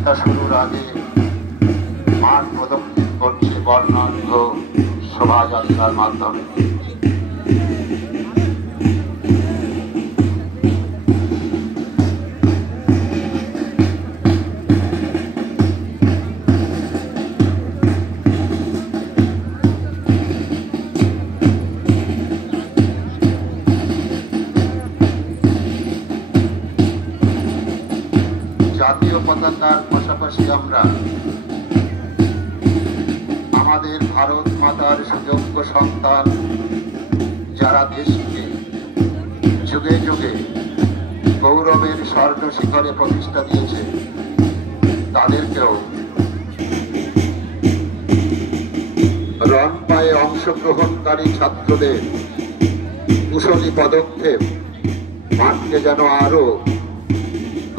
প্রতিযোগিতা শুরুর আগে মাঠ প্রদক্ষিণ করছে বর্ণাঢ্য শোভাযাত্রার মাধ্যমে। জাতীয় পতাকার পাশাপাশি আমরা আমাদের ভারত মাতার সুযোগ্য সন্তান যারা দেশকে যুগে যুগে গৌরবের স্বর্ণ শিখরে প্রতিষ্ঠা দিয়েছে তাদেরকেও রন পায়ে অংশগ্রহণকারী ছাত্রদের কুশলী পদক্ষেপ মাঠকে যেন আরো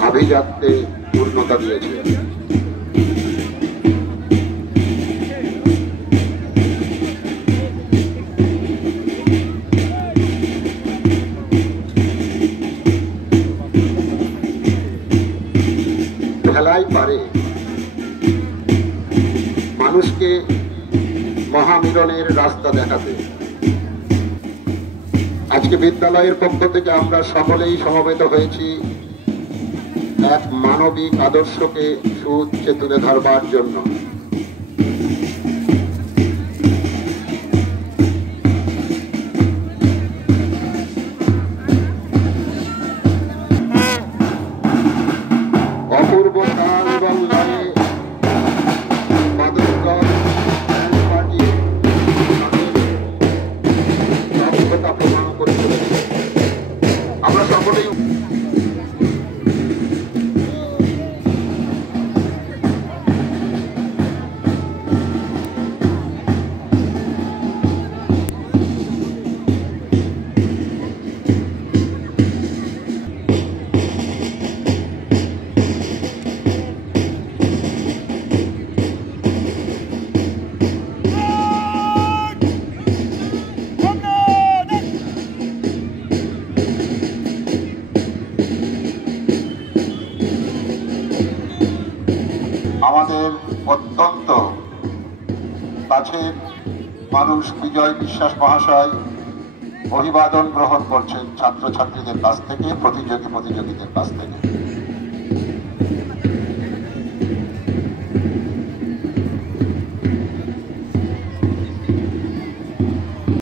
আভিজাত্যে পূর্ণতা দিয়েছে। খেলাই পারে মানুষকে মহামিলনের রাস্তা দেখাতে। আজকে বিদ্যালয়ের পক্ষ থেকে আমরা সকলেই সমবেত হয়েছি এক মানবিক আদর্শকে সুউচ্চে তুলে ধরবার জন্য। অপূর্ব তাল এবং লয়ে মাদকদল ব্যান্ড পার্টি দক্ষতা প্রমাণ করে চলেছে। আমরা সকলেই আমাদের অত্যন্ত কাছের মানুষ বিজয় বিশ্বাস মহাশয় অভিবাদন গ্রহণ করছেন ছাত্রছাত্রীদের কাছ থেকে, প্রতিযোগীদের কাছ থেকে।